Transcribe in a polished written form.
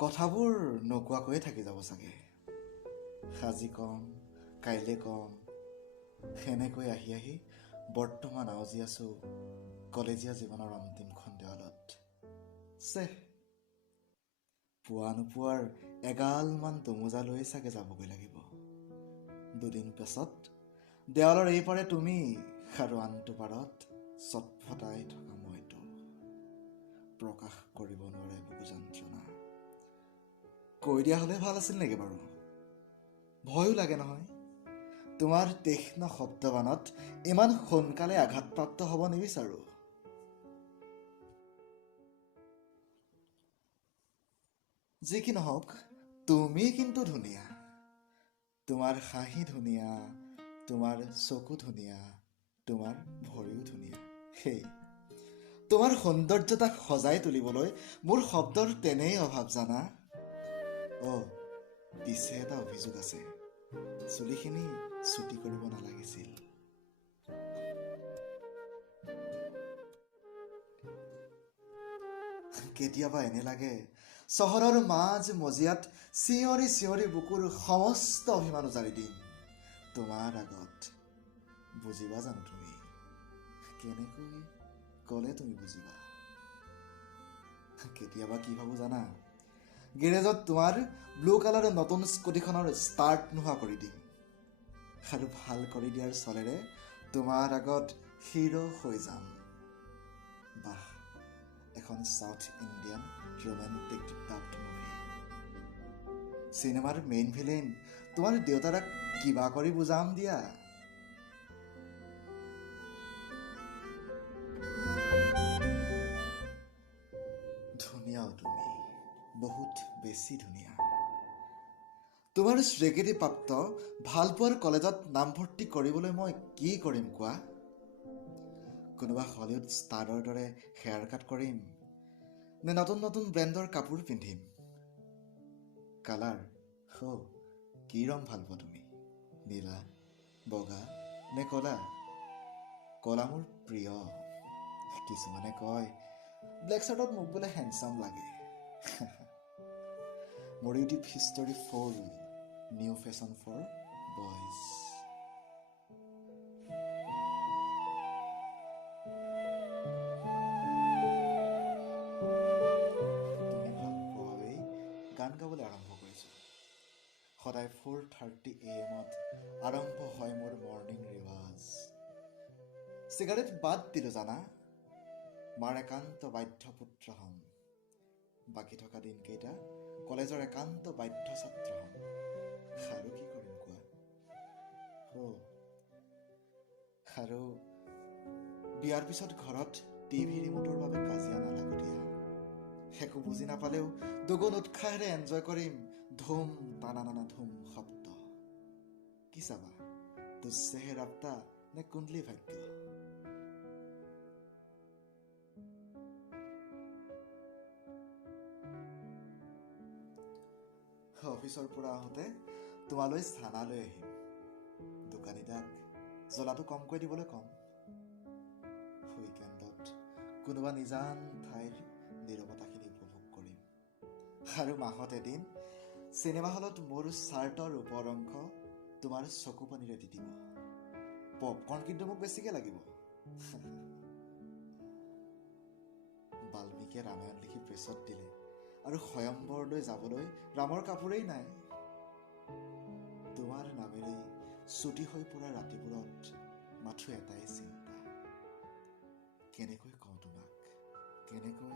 কথাবোৰ নোকোৱাকৈয়ে থাকি যাব চাগে। আজি কম, কাইলৈ কম, সেনেকৈ আহি আহি বৰ্তমান আউজি আছো কলেজীয়া জীৱনৰ অন্তিমখন দেৱালত। পোৱা নোপোৱাৰ এগালমান তোমোজা লৈ চাগে যাবগৈ লাগিব। দুদিন পাছত দেৱালৰ এইপাৰে তুমি আৰু আনটো পাৰত চটফটাই থকা মইতো। প্ৰকাশ কৰিব নোৱাৰে বুকু যন্ত্ৰণা। কৈ দিয়া হলে ভাল আছিল নেকি বাৰু? ভয়ো লাগে নহয়, তোমাৰ তীক্ষ্ণ শব্দবানত ইমান সোনকালে আঘাতপ্ৰাপ্ত হ'ব নিবিচাৰো। যি কি নহওক, তুমি কিন্তু ধুনীয়া। তোমাৰ হাঁহি ধুনীয়া, তোমাৰ চকু ধুনীয়া, তোমাৰ ভৰিও ধুনীয়া। সেই তোমাৰ সৌন্দৰ্যতাক সজাই তুলিবলৈ মোৰ শব্দৰ তেনেই অভাৱ জানা। পিছে এটা অভিযোগ আছে, চুলিখিনি চুটি কৰিব নালাগিছিল। কেতিয়াবা এনে লাগে চহৰৰ মাজ মজিয়াত চিঞৰি চিঞৰি বুকুৰ সমস্ত অভিমান উজাৰি দিম তোমাৰ আগত। বুজিবা জানো তুমি? কেনেকৈ কলে তুমি বুজিবা? কেতিয়াবা কি ভাবো জানা? গেৰেজত তোমাৰ ব্লু কালাৰৰ নতুন স্কুটিখনৰ ষ্টাৰ্ট নোহোৱা কৰি দিম আৰু ভাল কৰি দিয়াৰ চলেৰে তোমাৰ আগত হিৰো হৈ যাম। বাহ, এখন সাউথ ইণ্ডিয়ান ৰোমেণ্টিক ডাব্ড মুভি। চিনেমাৰ মেইন ভিলেইন তোমাৰ দেউতাৰাক কিবা কৰি বুজাম দিয়া। ধুনীয়াও তুমি, বহুত বেছি ধুনীয়া। তোমাৰ স্বীকৃতিপ্ৰাপ্ত ভালপোৱাৰ কলেজত নামভৰ্তি কৰিবলৈ মই কি কৰিম কোৱা? কোনোবা হলিউড ষ্টাৰৰ দৰে হেয়াৰ কাট কৰিম নে নতুন নতুন ব্ৰেণ্ডৰ কাপোৰ পিন্ধিম? কালাৰ কি ৰং ভাল পোৱা তুমি? নীলা, বগা নে কলা? কলা মোৰ প্ৰিয়। কিছুমানে কয় ব্লেক চাৰ্টত মোক বোলে হেণ্ডচাম লাগে। মোৰ YouTube history full new fashion for boys. তুমি ভাল পোৱা বাবেই গান গাবলৈ আৰম্ভ কৰিছোঁ। সদায় 4:30 AM আৰম্ভ হয় মোৰ মৰ্ণিং ৰিৱাজ। চিগাৰেট বাদ দিলো জানা, মাৰ একান্ত বাধ্য পুত্ৰ হম। বাকী থকা দিনকেইটা কলেজৰ একান্ত বাধ্য ছাত্ৰ হম। আৰু কি কৰিম কোৱা? আৰু বিয়াৰ পিছত ঘৰত টিভি ৰিমোটৰ বাবে কাজিয়া নালাগো দিয়া। একো বুজি নাপালেও দুগুণ উৎসাহেৰে এনজয় কৰিম ধুম টানা ধুম শব্দ। কি চাবা, তুজসে হে ৰাবতা নে কুণ্ডলী ভাগ্য? অফিচৰ পৰা আহোঁতে তোমালৈ চানালৈ আহিম। দোকানীটাক জ্বলাটো কমকৈ দিবলৈ কম। উইকেণ্ডত কোনোবা নিজান ঠাইৰ নীৰৱতাখিনি উপভোগ কৰিম। আৰু মাহত এদিন চিনেমা হলত মোৰ চাৰ্টৰ ওপৰ অংশ তোমাৰ চকু পানীৰে দি দিব। পপকৰ্ণ কিন্তু মোক বেছিকে লাগিব। বাল্মীকিয়ে ৰামায়ণ লিখি প্ৰেছত দিলে আৰু স্বয়ম্বৰলৈ যাবলৈ ৰামৰ কাপোৰেই নাই। তোমাৰ নামেৰেই ছুটি হৈ পৰা ৰাতিবোৰত মাথো এটাই চিন্তা, কেনেকৈ কওঁ তোমাক, কেনেকৈ